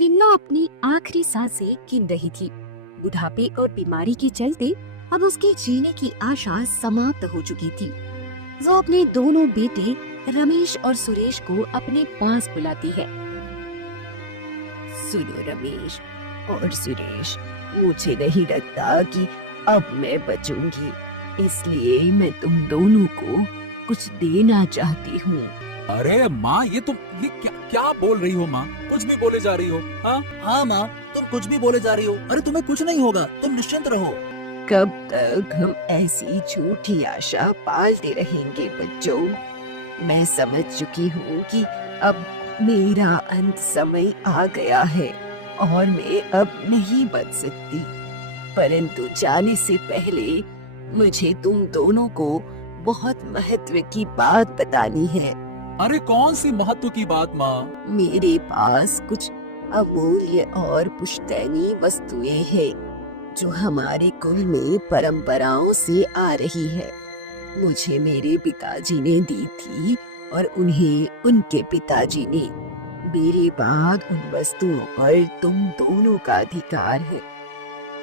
विमला अपनी आखिरी सांसें गिन रही थी। बुढ़ापे और बीमारी के चलते अब उसके जीने की आशा समाप्त हो चुकी थी। वो अपने दोनों बेटे रमेश और सुरेश को अपने पास बुलाती है। सुनो रमेश और सुरेश, मुझे नहीं लगता कि अब मैं बचूंगी, इसलिए मैं तुम दोनों को कुछ देना चाहती हूँ। अरे माँ, ये क्या क्या बोल रही हो माँ? कुछ भी बोले जा रही हो। हाँ माँ, तुम कुछ भी बोले जा रही हो। अरे तुम्हें कुछ नहीं होगा, तुम निश्चिंत रहो। कब तक हम ऐसी झूठी आशा पालते रहेंगे बच्चों? मैं समझ चुकी हूँ कि अब मेरा अंत समय आ गया है और मैं अब नहीं बच सकती। परंतु जाने से पहले मुझे तुम दोनों को बहुत महत्व की बात बतानी है। अरे कौन सी महत्व की बात माँ? मेरे पास कुछ अमूल्य और पुश्तैनी वस्तुएं हैं जो हमारे कुल में परंपराओं से आ रही है। मुझे मेरे पिताजी ने दी थी और उन्हें उनके पिताजी ने। मेरे बाद उन वस्तुओं पर तुम दोनों का अधिकार है।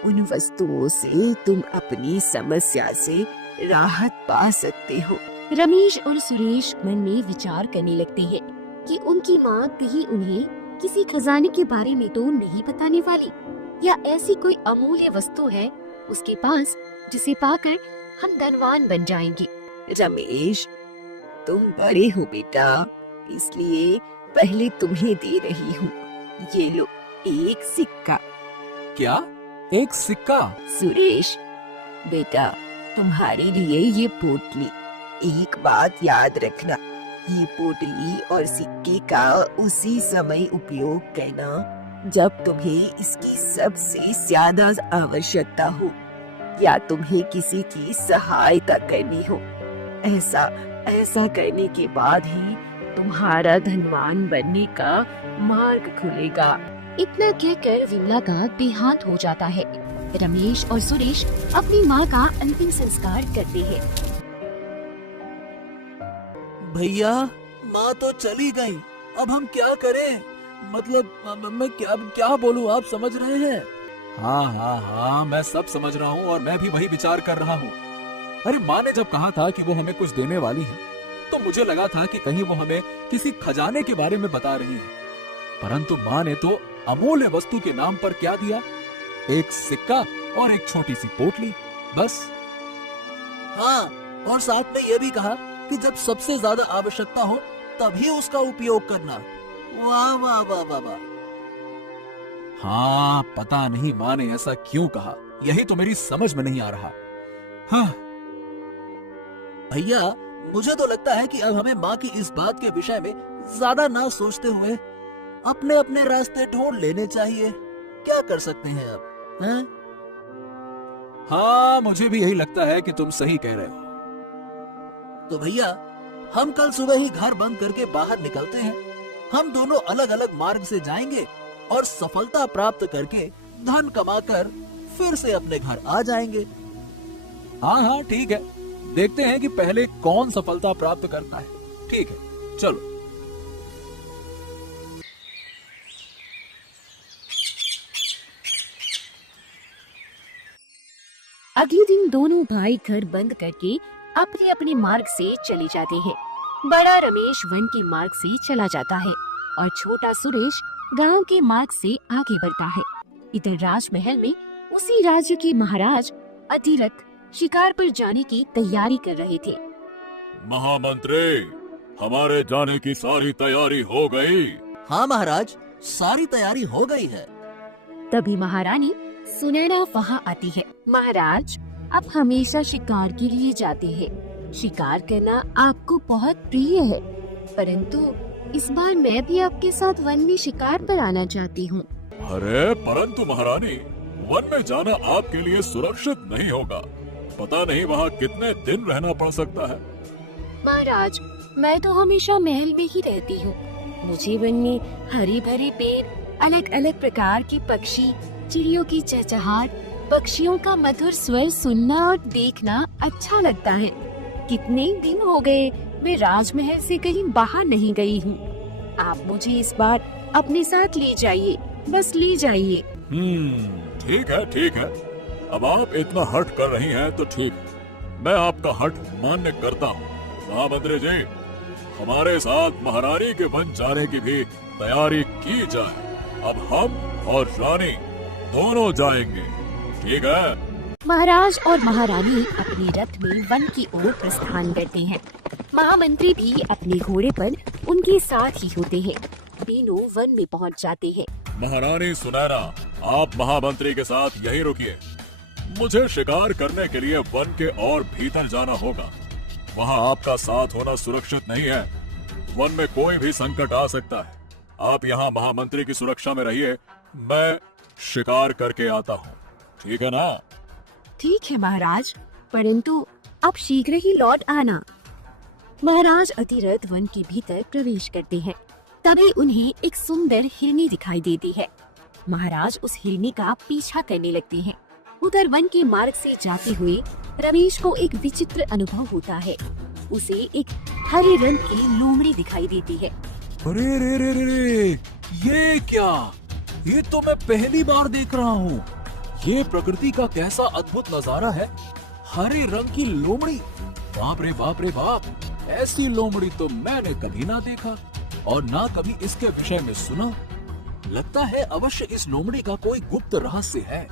उन वस्तुओं से तुम अपनी समस्या से राहत पा सकते हो। रमेश और सुरेश मन में विचार करने लगते हैं कि उनकी माँ कहीं उन्हें किसी खजाने के बारे में तो नहीं बताने वाली, या ऐसी कोई अमूल्य वस्तु है उसके पास जिसे पाकर हम धनवान बन जाएंगे। रमेश, तुम बड़े हो बेटा, इसलिए पहले तुम्हें दे रही हूँ। ये लो, एक सिक्का। क्या? एक सिक्का? सुरेश बेटा, तुम्हारे लिए ये पोटली। एक बात याद रखना, ये पोटली और सिक्के का उसी समय उपयोग करना जब तुम्हें इसकी सबसे ज्यादा आवश्यकता हो या तुम्हें किसी की सहायता करनी हो। ऐसा करने के बाद ही तुम्हारा धनवान बनने का मार्ग खुलेगा। इतना कहकर विमला का देहांत हो जाता है। रमेश और सुरेश अपनी माँ का अंतिम संस्कार करते हैं। भैया, माँ तो चली गई, अब हम क्या करें? मतलब मैं क्या बोलूं, आप समझ रहे हैं? हाँ, मैं सब समझ रहा हूँ और मैं भी वही विचार कर रहा हूँ। अरे माँ ने जब कहा था कि वो हमें कुछ देने वाली है, तो मुझे लगा था कि कहीं वो हमें किसी खजाने के बारे में बता रही है। परंतु माँ ने तो अमूल्य वस्तु के नाम पर क्या दिया? एक सिक्का और एक छोटी सी पोटली, बस। हाँ, और साथ में ये भी कहा कि जब सबसे ज्यादा आवश्यकता हो तभी उसका उपयोग करना। वाह वाह वाह वाह वाह। हाँ, पता नहीं माँ ने ऐसा क्यों कहा, यही तो मेरी समझ में नहीं आ रहा। हाँ भैया, मुझे तो लगता है कि अब हमें माँ की इस बात के विषय में ज्यादा ना सोचते हुए अपने अपने रास्ते ढूंढ लेने चाहिए। क्या कर सकते हैं अब, हैं? हाँ, मुझे भी यही लगता है कि तुम सही कह रहे हो। तो भैया, हम कल सुबह ही घर बंद करके बाहर निकलते हैं। हम दोनों अलग अलग मार्ग से जाएंगे और सफलता प्राप्त करके धन कमाकर फिर से अपने घर आ जाएंगे। हाँ, ठीक है, देखते हैं कि पहले कौन सफलता प्राप्त करता है। ठीक है, चलो। अगले दिन दोनों भाई घर बंद करके अपने अपने मार्ग से चले जाते हैं। बड़ा रमेश वन के मार्ग से चला जाता है और छोटा सुरेश गांव के मार्ग से आगे बढ़ता है। इधर राजमहल में उसी राज्य के महाराज अधिरथ शिकार पर जाने की तैयारी कर रहे थे। महामंत्री, हमारे जाने की सारी तैयारी हो गई? हाँ महाराज, सारी तैयारी हो गई है। तभी महारानी सुनैना वहाँ आती है। महाराज, आप हमेशा शिकार के लिए जाते हैं। शिकार करना आपको बहुत प्रिय है, परंतु इस बार मैं भी आपके साथ वन में शिकार पर आना चाहती हूँ। अरे परंतु महारानी, वन में जाना आपके लिए सुरक्षित नहीं होगा। पता नहीं वहाँ कितने दिन रहना पड़ सकता है। महाराज, मैं तो हमेशा महल में ही रहती हूँ। मुझे वन में हरे भरे पेड़, अलग अलग प्रकार के पक्षी, चिड़ियों की चहचहाट, पक्षियों का मधुर स्वर सुनना और देखना अच्छा लगता है। कितने दिन हो गए मैं राजमहल से कहीं बाहर नहीं गई हूँ। आप मुझे इस बार अपने साथ ले जाइए। बस ले जाइए। ठीक है। अब आप इतना हट कर रही हैं तो ठीक है, मैं आपका हट मान्य करता हूँ। महामंत्री जी, हमारे साथ महारानी के वन जाने की भी तैयारी की जाए। अब हम और रानी दोनों जाएंगे, ठीक है? महाराज और महारानी अपने रथ में वन की ओर प्रस्थान करते हैं। महामंत्री भी अपने घोड़े पर उनके साथ ही होते हैं। तीनों वन में पहुंच जाते हैं। महारानी सुनैना, आप महामंत्री के साथ यहीं रुकिए। मुझे शिकार करने के लिए वन के और भीतर जाना होगा। वहाँ आपका साथ होना सुरक्षित नहीं है। वन में कोई भी संकट आ सकता है। आप यहाँ महामंत्री की सुरक्षा में रहिए, मैं शिकार करके आता हूँ, ठीक है ना? ठीक है महाराज, परंतु अब शीघ्र ही लौट आना। महाराज अतिरथ वन के भीतर प्रवेश करते हैं। तभी उन्हें एक सुंदर हिरनी दिखाई देती है। महाराज उस हिरनी का पीछा करने लगते हैं। उधर वन के मार्ग से जाते हुए रमेश को एक विचित्र अनुभव होता है। उसे एक हरे रंग की लोमड़ी दिखाई देती है। अरे रे रे रे रे, ये क्या? ये तो मैं पहली बार देख रहा हूँ। ये प्रकृति का कैसा अद्भुत नजारा है। हरे रंग की लोमड़ी, बाप रे बाप रे बाप, ऐसी लोमड़ी तो मैंने कभी ना देखा और ना कभी इसके विषय में सुना। लगता है अवश्य इस लोमड़ी का कोई गुप्त रहस्य है।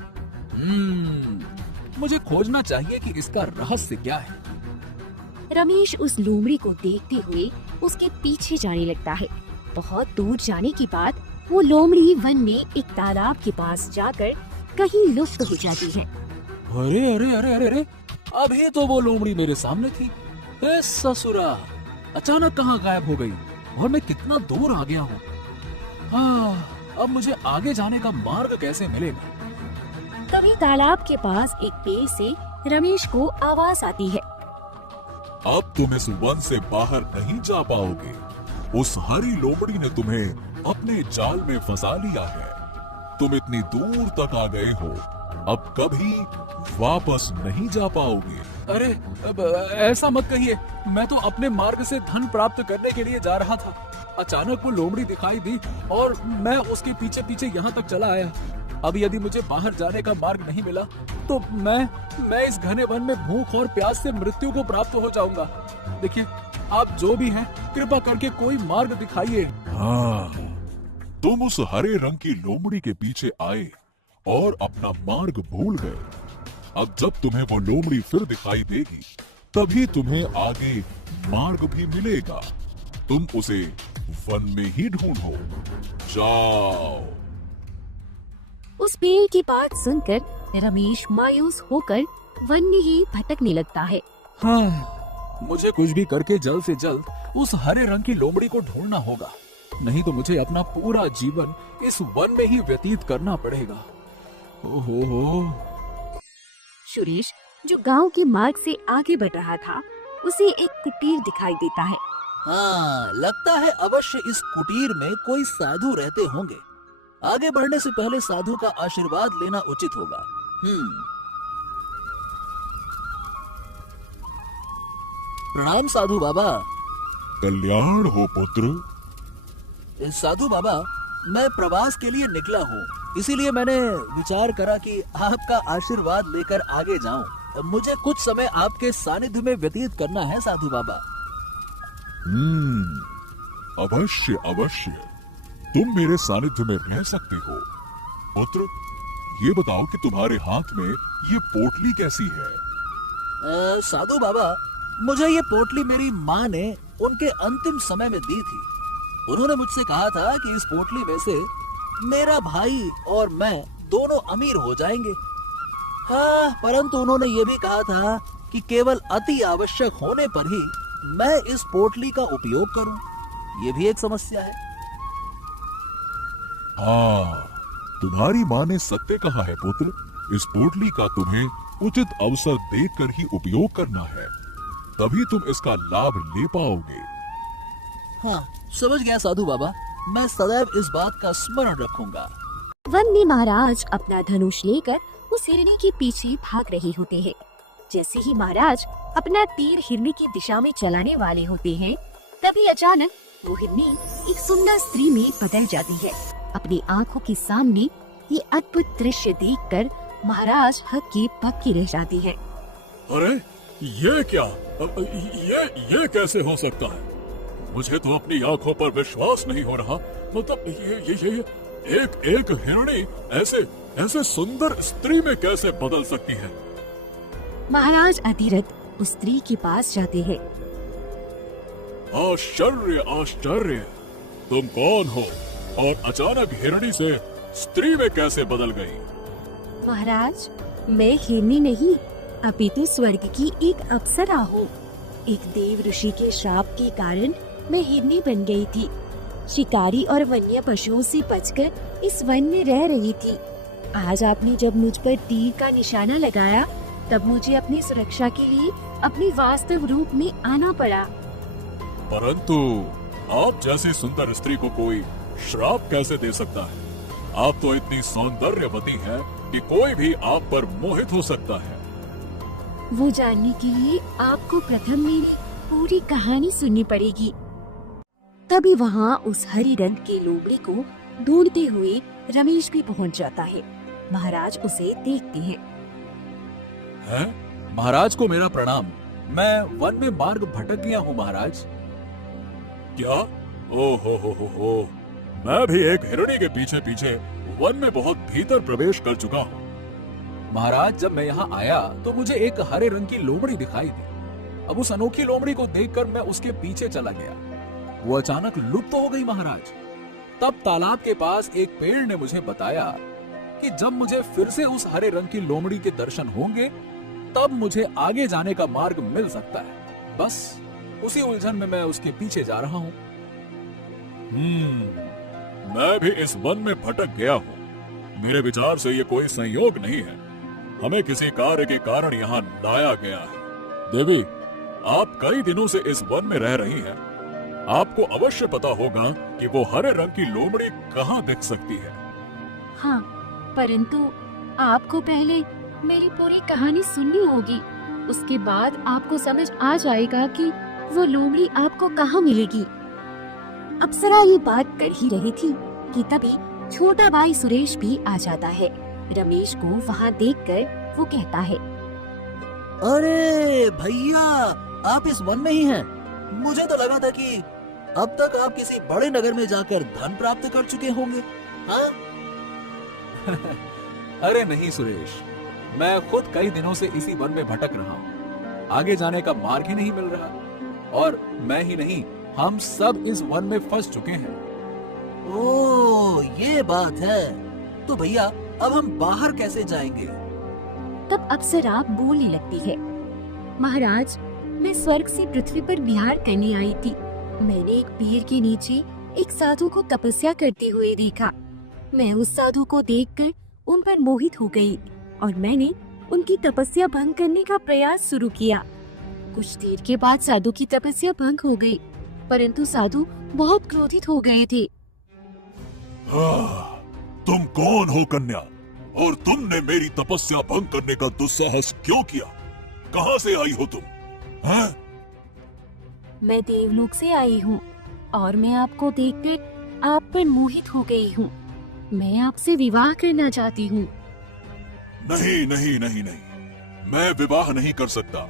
मुझे खोजना चाहिए कि इसका रहस्य क्या है। रमेश उस लोमड़ी को देखते हुए उसके पीछे जाने लगता है। बहुत दूर जाने के बाद वो लोमड़ी वन में एक तालाब के पास जाकर कहीं लुप्त हो जाती है। अरे अरे अरे अरे अरे, अभी तो वो लोमड़ी मेरे सामने थी। ए ससुरा, अचानक कहाँ गायब हो गई और मैं कितना दूर आ गया हूँ। अब मुझे आगे जाने का मार्ग कैसे मिलेगा? तभी तालाब के पास एक पेड़ से रमेश को आवाज आती है। अब तुम इस वन से बाहर नहीं जा पाओगे। उस हरी लोमड़ी ने तुम्हें अपने जाल में फंसा लिया है। तुम इतनी दूर तक आ गए हो, अब कभी वापस नहीं जा पाओगे। अरे अब ऐसा मत कहिए, मैं तो अपने मार्ग से धन प्राप्त करने के लिए जा रहा था। अचानक वो लोमड़ी दिखाई दी और मैं उसके पीछे पीछे यहाँ तक चला आया। अब यदि मुझे बाहर जाने का मार्ग नहीं मिला तो मैं इस घने वन में भूख और प्यास से मृत्यु को प्राप्त हो जाऊंगा। देखिए, आप जो भी हैं, कृपा करके कोई मार्ग दिखाइए। हाँ, तुम उस हरे रंग की लोमड़ी के पीछे आए और अपना मार्ग भूल गए। अब जब तुम्हें वो लोमड़ी फिर दिखाई देगी, तभी तुम्हें आगे मार्ग भी मिलेगा। तुम उसे वन में ही ढूंढो। जाओ। उस पेड़ की बात सुनकर रमेश मायूस होकर वन में ही भटकने लगता है। हाँ, मुझे कुछ भी करके जल्द से जल्द उस हरे रंग की लोमड़ी को ढूंढना होगा, नहीं तो मुझे अपना पूरा जीवन इस वन में ही व्यतीत करना पड़ेगा। ओहो। सुरेश, जो गांव के मार्ग से आगे बढ़ रहा था, उसे एक कुटीर दिखाई देता है। हाँ, लगता है अवश्य इस कुटीर में कोई साधु रहते होंगे। आगे बढ़ने से पहले साधु का आशीर्वाद लेना उचित होगा। प्रणाम साधु बाबा। कल्याण हो पुत्र। साधु बाबा, मैं प्रवास के लिए निकला हूँ, इसीलिए मैंने विचार करा कि आपका आशीर्वाद लेकर आगे जाऊं। मुझे कुछ समय आपके सानिध्य में व्यतीत करना है साधु बाबा। अवश्य अवश्य, तुम मेरे सानिध्य में रह सकते हो। पुत्र, ये बताओ कि तुम्हारे हाथ में ये पोटली कैसी है? साधु बाबा, मुझे ये पोटली मेरी माँ ने उनके अंतिम समय में दी थी। उन्होंने मुझसे कहा था कि इस पोटली में से मेरा भाई और मैं दोनों अमीर हो जाएंगे। हाँ, परंतु उन्होंने ये भी कहा था कि केवल अति आवश्यक होने पर ही मैं इस पोटली का उपयोग करूं। ये भी एक समस्या है। हाँ, तुम्हारी माँ ने सत्य कहा है पुत्र। इस पोटली का तुम्हें उचित अवसर देखकर ही उपयोग करना है, तभी तुम इसका लाभ ले पाओगे। हाँ, समझ गया साधु बाबा। मैं सदैव इस बात का स्मरण रखूंगा। वन में महाराज अपना धनुष लेकर उस हिरनी के पीछे भाग रहे होते हैं। जैसे ही महाराज अपना तीर हिरनी की दिशा में चलाने वाले होते हैं, तभी अचानक वो हिरनी एक सुंदर स्त्री में बदल जाती है अपनी आंखों के सामने ये अद्भुत दृश्य देखकर महाराज हक्के बक्के रह जाते हैं। अरे ये क्या? ये कैसे हो सकता है? मुझे तो अपनी आंखों पर विश्वास नहीं हो रहा। मतलब ये एक हिरणी ऐसे सुंदर स्त्री में कैसे बदल सकती है? महाराज अतिरथ उस स्त्री के पास जाते हैं। आश्चर्य आश्चर्य, तुम कौन हो और अचानक हिरणी से स्त्री में कैसे बदल गई? महाराज, मैं हिरनी नहीं अपितु स्वर्ग की एक अप्सरा हूँ। एक देव ऋषि के श्राप के कारण मैं हिरनी बन गई थी। शिकारी और वन्य पशुओं से बचकर इस वन में रह रही थी। आज आपने जब मुझ पर तीर का निशाना लगाया तब मुझे अपनी सुरक्षा के लिए अपने वास्तव रूप में आना पड़ा। परंतु आप जैसी सुंदर स्त्री को कोई श्राप कैसे दे सकता है? आप तो इतनी सौंदर्यवती हैं कि कोई भी आप पर मोहित हो सकता है। वो जानने के लिए आपको प्रथम मेरी पूरी कहानी सुननी पड़ेगी। तभी वहाँ उस हरे रंग के लोमड़ी को ढूंढते हुए रमेश भी पहुँच जाता है। महाराज उसे देखते हैं। महाराज को मेरा प्रणाम। मैं वन में मार्ग भटक गया हूँ महाराज। क्या? ओहो हो, मैं भी एक हिरणी के पीछे पीछे वन में बहुत भीतर प्रवेश कर चुका हूँ। महाराज, जब मैं यहाँ आया तो मुझे एक हरे रंग की लोमड़ी दिखाई दी। अब उस अनोखी लोमड़ी को देखकर मैं उसके पीछे चला गया। वो अचानक लुप्त हो गई महाराज। तब तालाब के पास एक पेड़ ने मुझे बताया कि जब मुझे फिर से उस हरे रंग की लोमड़ी के दर्शन होंगे तब मुझे आगे जाने का मार्ग मिल सकता है। बस उसी उलझन में मैं उसके पीछे जा रहा हूँ। मैं भी इस वन में भटक गया हूँ। मेरे विचार से ये कोई संयोग नहीं है। हमें किसी कार्य के कारण यहाँ लाया गया है। देवी, आप कई दिनों से इस वन में रह रही हैं। आपको अवश्य पता होगा कि वो हरे रंग की लोमड़ी कहाँ दिख सकती है। हाँ, परंतु आपको पहले मेरी पूरी कहानी सुननी होगी। उसके बाद आपको समझ आ जाएगा कि वो लोमड़ी आपको कहाँ मिलेगी। अप्सरा ये बात कर ही रही थी कि तभी छोटा भाई सुरेश भी आ जाता है। रमेश को वहाँ देखकर वो कहता है, अरे भैया, आप इस वन में ही हैं। मुझे तो लगा था कि अब तक आप किसी बड़े नगर में जाकर धन प्राप्त कर चुके होंगे। हाँ? अरे नहीं सुरेश, मैं खुद कई दिनों से इसी वन में भटक रहा हूँ। आगे जाने का मार्ग ही नहीं मिल रहा। और मैं ही नहीं, हम सब इस वन में फंस चुके हैं। ओह, ये बात है। तो भैया, अब हम बाहर कैसे जाएंगे? तब अप्सरा बोलने लगती है, महाराज, मैं स्वर्ग से पृथ्वी पर विहार करने आई थी। मैंने एक पेड़ के नीचे एक साधु को तपस्या करते हुए देखा। मैं उस साधु को देखकर उन पर मोहित हो गई और मैंने उनकी तपस्या भंग करने का प्रयास शुरू किया। कुछ देर के बाद साधु की तपस्या भंग हो गई, परंतु साधु बहुत क्रोधित हो गए थे। तुम कौन हो कन्या? और तुमने मेरी तपस्या भंग करने का दुस्साहस क्यों किया? कहाँ से आई हो तुम? हैं? मैं देवलोक से आई हूँ और मैं आपको देखकर आप पर मोहित हो गई हूँ। मैं आपसे विवाह करना चाहती हूँ। नहीं नहीं नहीं नहीं, मैं विवाह नहीं कर सकता।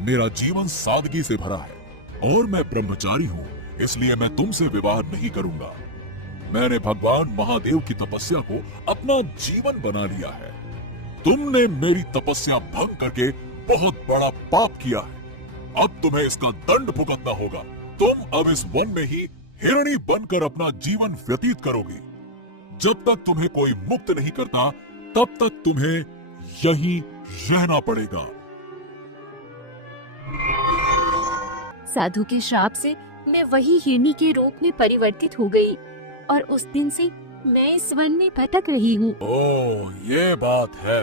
मेरा जीवन सादगी से भरा है और मैं ब्रह्मचारी हूँ, इसलिए मैं तुमसे विवाह नहीं करूंगा। मैंने भगवान महादेव की तपस्या को अपना जीवन बना लिया है। तुमने मेरी तपस्या भंग करके बहुत बड़ा पाप किया है। अब तुम्हें इसका दंड भुगतना होगा। तुम अब इस वन में ही हिरणी बनकर अपना जीवन व्यतीत करोगी। जब तक तुम्हें कोई मुक्त नहीं करता तब तक तुम्हें यहीं रहना पड़ेगा। साधु के श्राप से मैं वही हिरनी के रूप में परिवर्तित हो गई और उस दिन से मैं इस वन में भटक रही हूँ। ओह, ये बात है।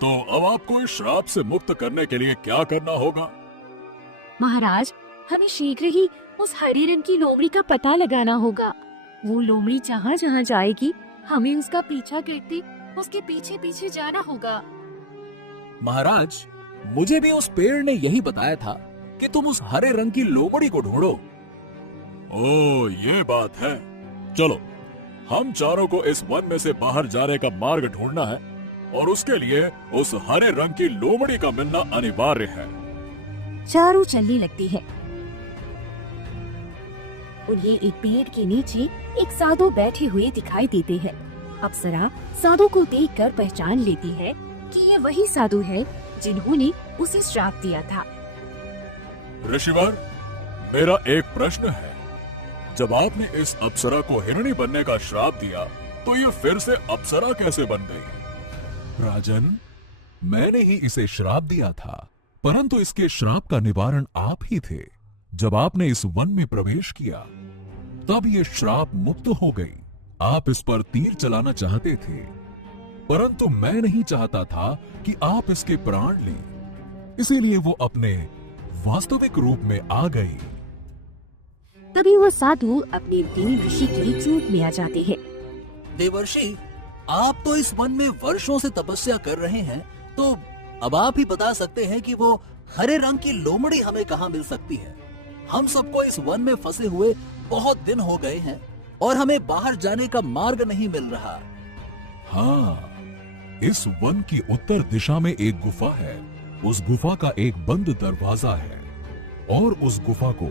तो अब आपको इस श्राप से मुक्त करने के लिए क्या करना होगा? महाराज, हमें शीघ्र ही उस हरे रंग की लोमड़ी का पता लगाना होगा। वो लोमड़ी जहाँ जहाँ जाएगी हमें उसका पीछा करते उसके पीछे पीछे जाना होगा। महाराज, मुझे भी उस पेड़ ने यही बताया था कि तुम उस हरे रंग की लोमड़ी को ढूंढो। ओह, ये बात है। चलो, हम चारों को इस वन में से बाहर जाने का मार्ग ढूंढना है और उसके लिए उस हरे रंग की लोमड़ी का मिलना अनिवार्य है। चारों चलने लगती है। उन्हें एक पेड़ के नीचे एक साधु बैठे हुए दिखाई देते हैं। अप्सरा साधु को देखकर पहचान लेती है कि ये वही साधु है जिन्होंने उसे श्राप दिया था। ऋषिवर, मेरा एक प्रश्न है। जब आपने इस अप्सरा को हिरणी बनने का श्राप दिया तो ये फिर से अप्सरा कैसे बन गई? राजन, मैंने ही इसे श्राप दिया था, परंतु इसके श्राप का निवारण आप ही थे। जब आपने इस वन में प्रवेश किया तब ये श्राप मुक्त हो गई। आप इस पर तीर चलाना चाहते थे, परंतु मैं नहीं चाहता था कि आप इसके प्राण लें, इसीलिए वो अपने वास्तविक रूप में आ गई। तभी वो साधु अपने देव ऋषि की चूक में आ जाते हैं। देवर्षि, आप तो इस वन में वर्षों से तपस्या कर रहे हैं, तो अब आप ही बता सकते हैं कि वो हरे रंग की लोमड़ी हमें कहाँ मिल सकती है? हम सबको इस वन में फंसे हुए बहुत दिन हो गए हैं और हमें बाहर जाने का मार्ग नहीं मिल रहा। हाँ, इस वन की उत्तर दिशा में एक गुफा है। उस गुफा का एक बंद दरवाजा है और उस गुफा को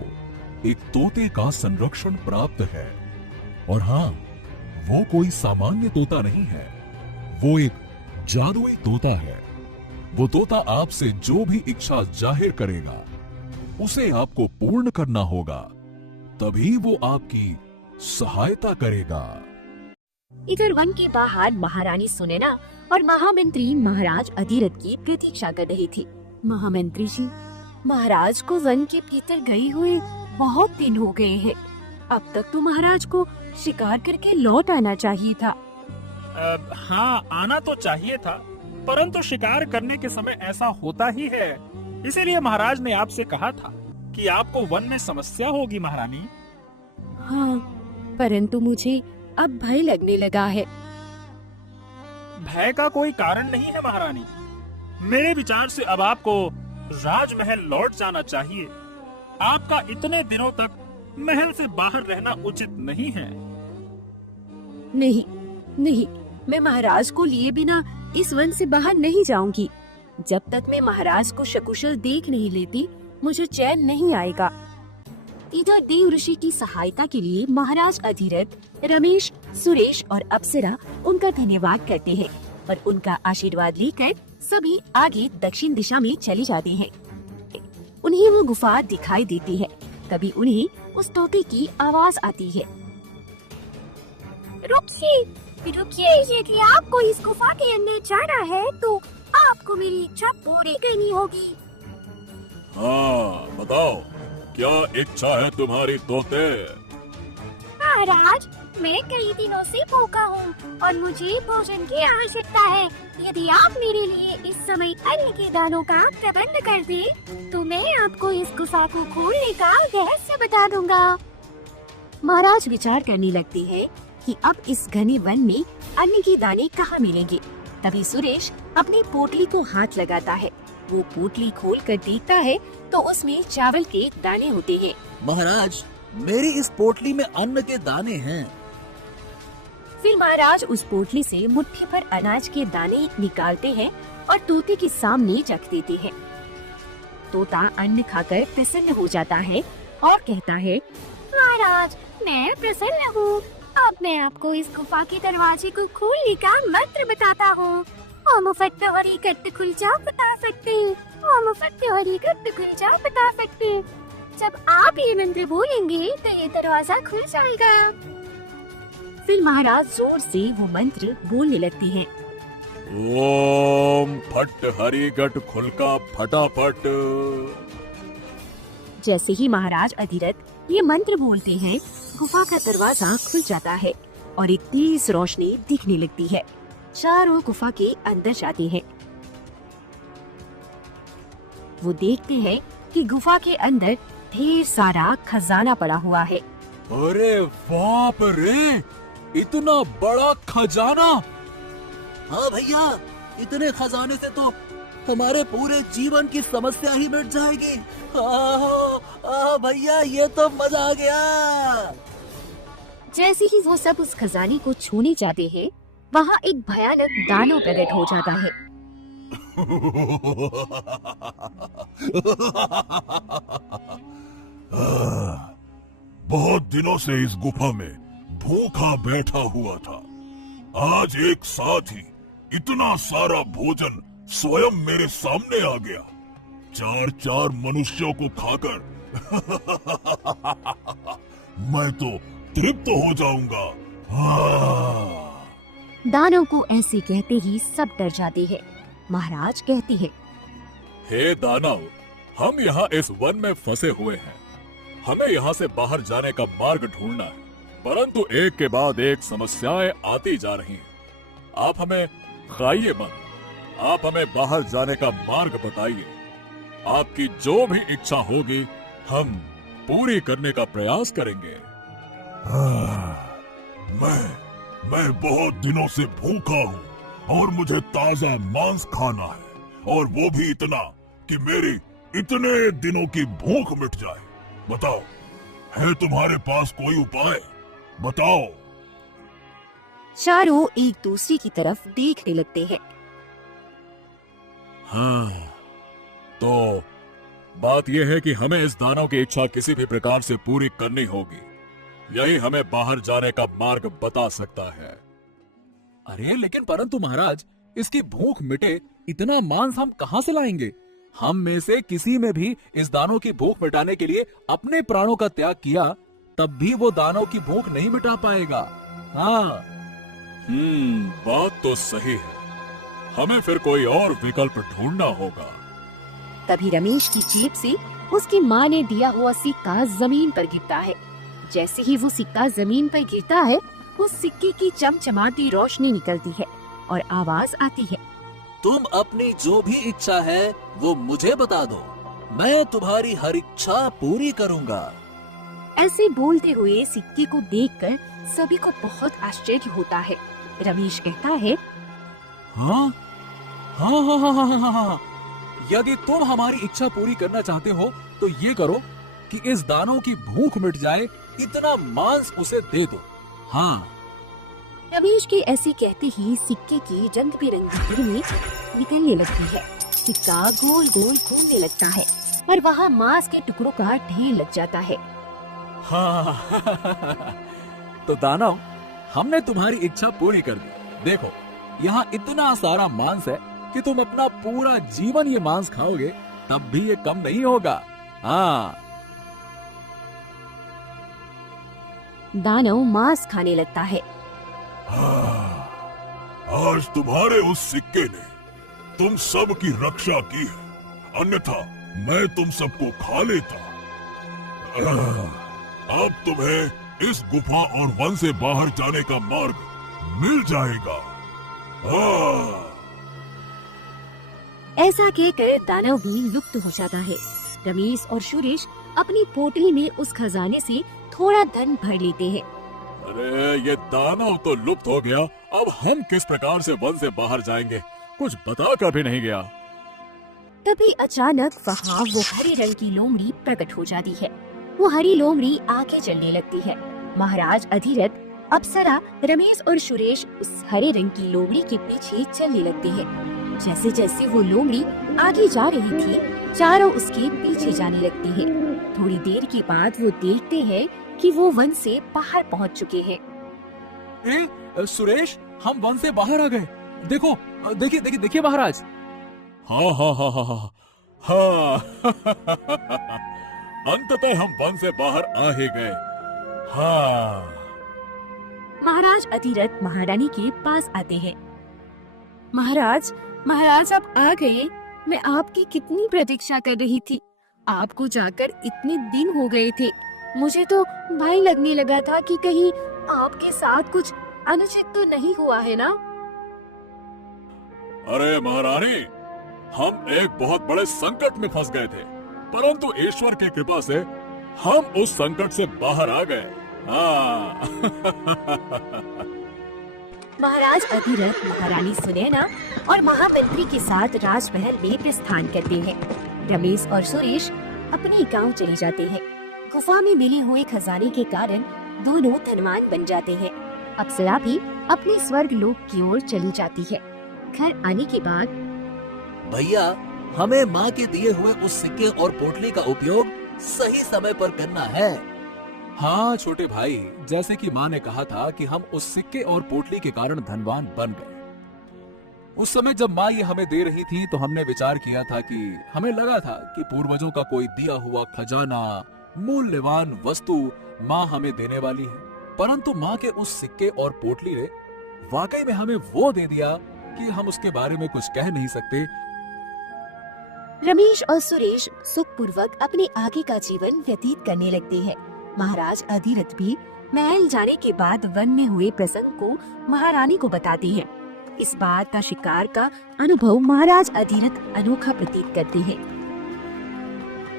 एक तोते का संरक्षण प्राप्त है। और हाँ, वो कोई सामान्य तोता नहीं है, वो एक जादुई तोता है। वो तोता आपसे जो भी इच्छा जाहिर करेगा उसे आपको पूर्ण करना होगा, तभी वो आपकी सहायता करेगा। इधर वन के बाहर महारानी सुनैना और महामंत्री महाराज अधिरथ की प्रतीक्षा कर रही थी। महामंत्री जी, महाराज को वन के भीतर गए हुए बहुत दिन हो गए हैं। अब तक तो महाराज को शिकार करके लौट आना चाहिए था। हाँ, आना तो चाहिए था, परंतु शिकार करने के समय ऐसा होता ही है। इसीलिए महाराज ने आपसे कहा था कि आपको वन में समस्या होगी महारानी। हाँ, परंतु मुझे अब भय लगने लगा है। भय का कोई कारण नहीं है महारानी। मेरे विचार से अब आपको राजमहल लौट जाना चाहिए। आपका इतने दिनों तक महल से बाहर रहना उचित नहीं है। नहीं, नहीं, मैं महाराज को लिए बिना इस वन से बाहर नहीं जाऊंगी। जब तक मैं महाराज को सकुशल देख नहीं लेती, मुझे चैन नहीं आएगा। इधर देव ऋषि की सहायता के लिए महाराज अधिरथ, रमेश, सुरेश और अप्सरा उनका धन्यवाद करते हैं और उनका आशीर्वाद लेकर सभी आगे दक्षिण दिशा में चले जाते हैं। उन्हें वो गुफा दिखाई देती है। तभी उन्हें उस तोते की आवाज आती है। रुकिए, यदि आपको इस गुफा के अंदर जाना है तो आपको मेरी इच्छा पूरी करनी होगी। हाँ, बताओ, क्या इच्छा है तुम्हारी तोते? महाराज, मैं कई दिनों से भूखा हूँ और मुझे भोजन की आवश्यकता है। यदि आप मेरे लिए इस समय अन्न के दानों का प्रबंध कर दें, तो मैं आपको इस गुफा को खोलने का रहस्य बता दूंगा। महाराज विचार करने लगते हैं कि अब इस घने वन में अन्न के दाने कहाँ मिलेंगे। तभी सुरेश अपनी पोटली को हाथ लगाता है। वो पोटली खोल कर देखता है तो उसमें चावल के दाने होते हैं। महाराज, मेरी इस पोटली में अन्न के दाने हैं। फिर महाराज उस पोटली से मुट्ठी भर अनाज के दाने निकालते हैं और तोते के सामने रख देते हैं। तोता अन्न खाकर प्रसन्न हो जाता है और कहता है, महाराज, मैं प्रसन्न हूँ। अब मैं आपको इस गुफा के दरवाजे को खोलने का मंत्र बताता हूँ। ओम फट्ट हरी कट्ट खुल जा बता सकते। ओम फट्ट हरी कट्ट खुल जा बता सकते। जब आप ये मंत्र बोलेंगे तो ये दरवाजा खुल जाएगा। फिर महाराज जोर से वो मंत्र बोलने लगते हैं। ओम फट हरी गट खुलका फटाफट। जैसे ही महाराज अधिरथ ये मंत्र बोलते हैं, गुफा का दरवाजा खुल जाता है और एक तेज रोशनी दिखने लगती है। चारों गुफा के अंदर जाते हैं। वो देखते हैं कि गुफा के अंदर ढेर सारा खजाना पड़ा हुआ है। अरे बाप रे, इतना बड़ा खजाना! हाँ भैया, इतने खजाने से तो हमारे पूरे जीवन की समस्या ही मिट जाएगी। भैया, ये तो मजा आ गया। जैसे ही वो सब उस खजाने को छूने जाते हैं, वहाँ एक भयानक दानव प्रकट हो जाता है। बहुत दिनों से इस गुफा में भूखा बैठा हुआ था। आज एक साथ ही इतना सारा भोजन स्वयं मेरे सामने आ गया। 4-4 मनुष्यों को खाकर मैं तो तृप्त हो जाऊंगा। दानव को ऐसे कहते ही सब डर जाते हैं। महाराज कहती है, हे दानव, हम यहाँ इस वन में फंसे हुए हैं। हमें यहाँ से बाहर जाने का मार्ग ढूंढना है, परंतु एक के बाद एक समस्याएं आती जा रही हैं। आप हमें खाइए मत, आप हमें बाहर जाने का मार्ग बताइए। आपकी जो भी इच्छा होगी हम पूरी करने का प्रयास करेंगे। मैं बहुत दिनों से भूखा हूँ और मुझे ताजा मांस खाना है, और वो भी इतना कि मेरी इतने दिनों की भूख मिट जाए। बताओ, है तुम्हारे पास कोई उपाय? बताओ। चारों एक दूसरे की तरफ देखने लगते हैं। हाँ, तो बात यह है कि हमें इस दानव की इच्छा किसी भी प्रकार से पूरी करनी होगी। यही हमें बाहर जाने का मार्ग बता सकता है। अरे लेकिन परंतु महाराज, इसकी भूख मिटे इतना मांस हम कहाँ से लाएंगे? हम में से किसी में भी इस दानव की भूख मिटाने के लिए अपने प्राणों का त्याग किया, तब भी वो दानव की भूख नहीं मिटा पाएगा। हाँ, बात तो सही है। हमें फिर कोई और विकल्प ढूंढना होगा। तभी रमेश की जेब से उसकी माँ ने दिया हुआ सिक्का जमीन पर गिरता है। जैसे ही वो सिक्का जमीन पर गिरता है, उस सिक्के की चमचमाती रोशनी निकलती है और आवाज आती है, तुम अपनी जो भी इच्छा है वो मुझे बता दो, मैं तुम्हारी हर इच्छा पूरी करूंगा। ऐसे बोलते हुए सिक्के को देखकर सभी को बहुत आश्चर्य होता है। रमेश कहता है, हाँ हाँ हाँ हाँ हाँ हाँ हाँ, यदि तुम हमारी इच्छा पूरी करना चाहते हो तो ये करो कि इस दानव की भूख मिट जाए, इतना मांस उसे दे दो। हाँ। रमेश के ऐसे कहते ही सिक्के की रंग बिरंगी किरणें निकलने लगती है। सिक्का गोल गोल घूमने लगता है और वहाँ मांस के टुकड़ों का ढेर लग जाता है। हाँ तो दानव, हमने तुम्हारी इच्छा पूरी कर दी। देखो, यहाँ इतना सारा मांस है कि तुम अपना पूरा जीवन ये मांस खाओगे तब भी ये कम नहीं होगा। हाँ। दानव मांस खाने लगता है। आज तुम्हारे उस सिक्के ने तुम सब की रक्षा की है, अन्यथा मैं तुम सबको खा लेता। अब तुम्हें इस गुफा और वन से बाहर जाने का मार्ग मिल जाएगा। ऐसा कहकर दानव भी लुप्त हो जाता है। रमेश और सुरेश अपनी पोटली में उस खजाने से थोड़ा धन भर लेते हैं। अरे ये दानव तो लुप्त हो गया, अब हम किस प्रकार से वन से बाहर जाएंगे? कुछ बता कर भी नहीं गया। तभी अचानक वहाँ वो हरे रंग की लोमड़ी प्रकट हो जाती है। वो हरी लोमड़ी आगे चलने लगती है। महाराज अधिरथ, अप्सरा, रमेश और सुरेश उस हरे रंग की लोमड़ी के पीछे चलने लगते हैं। जैसे जैसे वो लोमड़ी आगे जा रही थी, चारों उसके पीछे जाने लगते हैं। थोड़ी देर के बाद वो देखते हैं कि वो वन से बाहर पहुंच चुके हैं। सुरेश, हम वन से बाहर आ गए। देखो, देखिए देखिए देखिए महाराज। हाँ हाँ हाँ हाँ हाँ हाँ अंततः हम वन से बाहर आ ही गए। हाँ। महाराज अधिरथ महारानी के पास आते हैं। महाराज आप आ गए। मैं आपकी कितनी प्रतीक्षा कर रही थी। आपको जाकर इतने दिन हो गए थे। मुझे तो भय लगने लगा था कि कहीं आपके साथ कुछ अनुचित तो नहीं हुआ है ना? अरे महारानी, हम एक बहुत बड़े संकट में फंस गए थे, परंतु ईश्वर की कृपा से हम उस संकट से बाहर आ गए। हाँ। महाराज अधिरथ महारानी सुनैना और महामंत्री के साथ राजमहल में प्रस्थान करते हैं। रमेश और सुरेश अपने गांव चले जाते हैं। गुफा में मिले हुए खजाने के कारण दोनों धनवान बन जाते हैं। अप्सरा भी अपने स्वर्ग लोक की ओर चली जाती है। घर आने के बाद भैया, हमें माँ के दिए हुए उस सिक्के और पोटली का उपयोग सही समय पर करना है। हाँ छोटे भाई, जैसे कि माँ ने कहा था कि हम उस सिक्के और पोटली के कारण धनवान बन गए। उस समय जब माँ ये हमें दे रही थी तो हमने विचार किया था कि हमें लगा था कि पूर्वजों का कोई दिया हुआ खजाना, मूल्यवान वस्तु माँ हमें देने वाली है। परंतु माँ के उस सिक्के और पोटली ने वाकई में हमें वो दे दिया कि हम उसके बारे में कुछ कह नहीं सकते। रमेश और सुरेश सुखपूर्वक अपने आगे का जीवन व्यतीत करने लगते हैं। महाराज अधिरथ भी महल जाने के बाद वन में हुए प्रसंग को महारानी को बताती है। इस बात का शिकार का अनुभव महाराज अधिरथ अनोखा प्रतीत करते हैं।